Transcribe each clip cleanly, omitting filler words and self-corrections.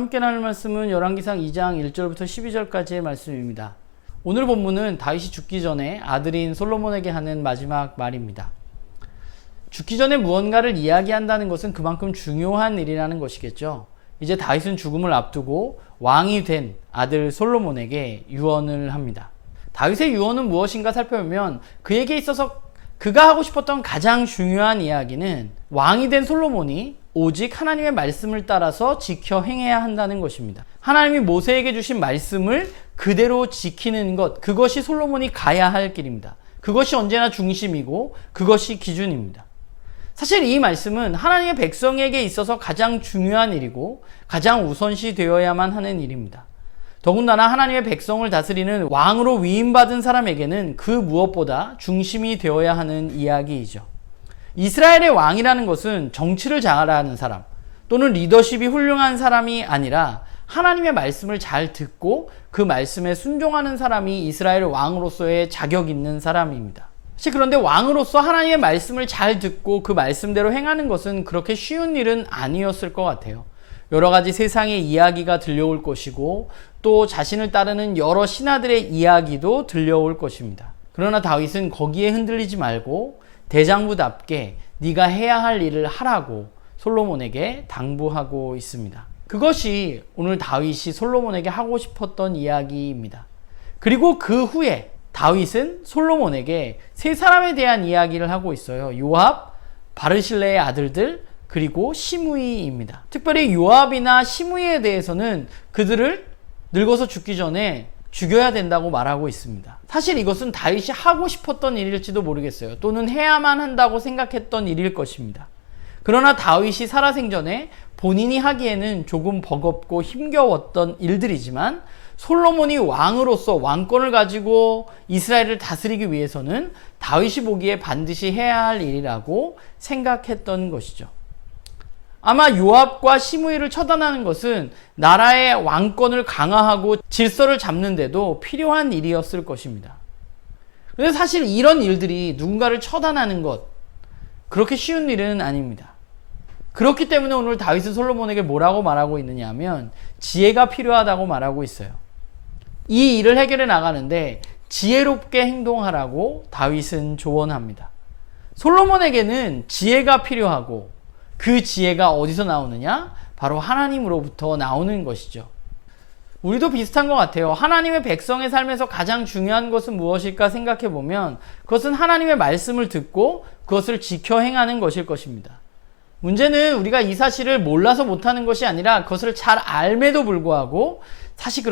함께 나눌 말씀은 열왕기상 2장 1절부터 12절까지의 말씀입니다. 오늘 본문은 다윗이 죽기 전에 아들인 솔로몬에게 하는 마지막 말입니다. 죽기 전에 무언가를 이야기한다는 것은 그만큼 중요한 일이라는 것이겠죠. 이제 다윗은 죽음을 앞두고 왕이 된 아들 솔로몬에게 유언을 합니다. 다윗의 유언은 무엇인가 살펴보면 그에게 있어서 그가 하고 싶었던 가장 중요한 이야기는 왕이 된 솔로몬이 오직 하나님의 말씀을 따라서 지켜 행해야 한다는 것입니다. 하나님이 모세에게 주신 말씀을 그대로 지키는 것, 그것이 솔로몬이 가야 할 길입니다. 그것이 언제나 중심이고 그것이 기준입니다. 사실 이 말씀은 하나님의 백성에게 있어서 가장 중요한 일이고 가장 우선시 되어야만 하는 일입니다. 더군다나 하나님의 백성을 다스리는 왕으로 위임받은 사람에게는 그 무엇보다 중심이 되어야 하는 이야기이죠. 이스라엘의 왕이라는 것은 정치를 잘하는 사람 또는 리더십이 훌륭한 사람이 아니라 하나님의 말씀을 잘 듣고 그 말씀에 순종하는 사람이 이스라엘 왕으로서의 자격 있는 사람입니다. 그런데 왕으로서 하나님의 말씀을 잘 듣고 그 말씀대로 행하는 것은 그렇게 쉬운 일은 아니었을 것 같아요. 여러 가지 세상의 이야기가 들려올 것이고 또 자신을 따르는 여러 신하들의 이야기도 들려올 것입니다. 그러나 다윗은 거기에 흔들리지 말고 대장부답게 네가 해야 할 일을 하라고 솔로몬에게 당부하고 있습니다. 그것이 오늘 다윗이 솔로몬에게 하고 싶었던 이야기입니다. 그리고 그 후에 다윗은 솔로몬에게 세 사람에 대한 이야기를 하고 있어요. 요압, 바르실레의 아들들, 그리고 시므이입니다. 특별히 요압이나 시므이에 대해서는 그들을 늙어서 죽기 전에 죽여야 된다고 말하고 있습니다. 사실 이것은 다윗이 하고 싶었던 일일지도 모르겠어요. 또는 해야만 한다고 생각했던 일일 것입니다. 그러나 다윗이 살아생전에 본인이 하기에는 조금 버겁고 힘겨웠던 일들이지만 솔로몬이 왕으로서 왕권을 가지고 이스라엘을 다스리기 위해서는 다윗이 보기에 반드시 해야 할 일이라고 생각했던 것이죠. 아마 요압과 시므이를 처단하는 것은 나라의 왕권을 강화하고 질서를 잡는 데도 필요한 일이었을 것입니다. 그런데 사실 이런 일들이 누군가를 처단하는 것, 그렇게 쉬운 일은 아닙니다. 그렇기 때문에 오늘 다윗은 솔로몬에게 뭐라고 말하고 있느냐 하면 지혜가 필요하다고 말하고 있어요. 이 일을 해결해 나가는데 지혜롭게 행동하라고 다윗은 조언합니다. 솔로몬에게는 지혜가 필요하고 그 지혜가 어디서 나오느냐? 바로 하나님으로부터 나오는 것이죠. 우리도 비슷한 것 같아요. 하나님의 백성의 삶에서 가장 중요한 것은 무엇일까 생각해 보면 그것은 하나님의 말씀을 듣고 그것을 지켜 행하는 것일 것입니다. 문제는 우리가 이 사실을 몰라서 못하는 것이 아니라 그것을 잘 알매도 불구하고 사실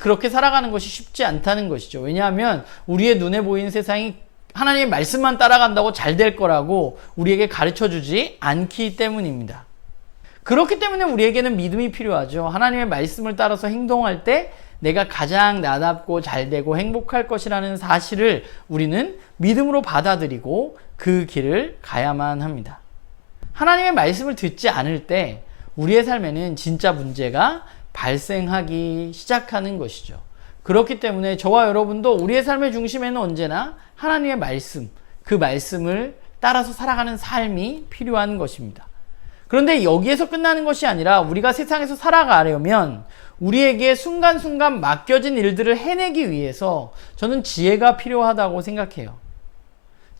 그렇게 살아가는 것이 쉽지 않다는 것이죠. 왜냐하면 우리의 눈에 보이는 세상이 하나님의 말씀만 따라간다고 잘 될 거라고 우리에게 가르쳐주지 않기 때문입니다. 그렇기 때문에 우리에게는 믿음이 필요하죠. 하나님의 말씀을 따라서 행동할 때 내가 가장 나답고 잘되고 행복할 것이라는 사실을 우리는 믿음으로 받아들이고 그 길을 가야만 합니다. 하나님의 말씀을 듣지 않을 때 우리의 삶에는 진짜 문제가 발생하기 시작하는 것이죠. 그렇기 때문에 저와 여러분도 우리의 삶의 중심에는 언제나 하나님의 말씀, 그 말씀을 따라서 살아가는 삶이 필요한 것입니다. 그런데 여기에서 끝나는 것이 아니라 우리가 세상에서 살아가려면 우리에게 순간순간 맡겨진 일들을 해내기 위해서 저는 지혜가 필요하다고 생각해요.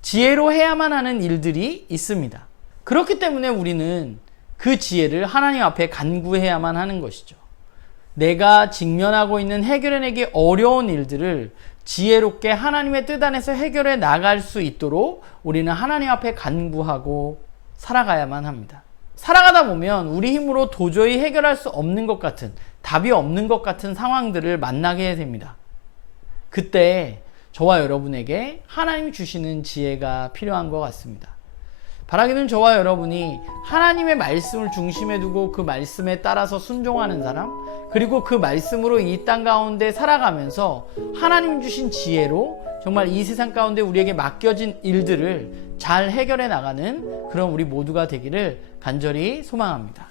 지혜로 해야만 하는 일들이 있습니다. 그렇기 때문에 우리는 그 지혜를 하나님 앞에 간구해야만 하는 것이죠. 내가 직면하고 있는 해결해내기 어려운 일들을 지혜롭게 하나님의 뜻 안에서 해결해 나갈 수 있도록 우리는 하나님 앞에 간구하고 살아가야만 합니다. 살아가다 보면 우리 힘으로 도저히 해결할 수 없는 것 같은, 답이 없는 것 같은 상황들을 만나게 됩니다. 그때 저와 여러분에게 하나님이 주시는 지혜가 필요한 것 같습니다. 바라기는 저와 여러분이 하나님의 말씀을 중심에 두고 그 말씀에 따라서 순종하는 사람, 그리고 그 말씀으로 이 땅 가운데 살아가면서 하나님 주신 지혜로 정말 이 세상 가운데 우리에게 맡겨진 일들을 잘 해결해 나가는 그런 우리 모두가 되기를 간절히 소망합니다.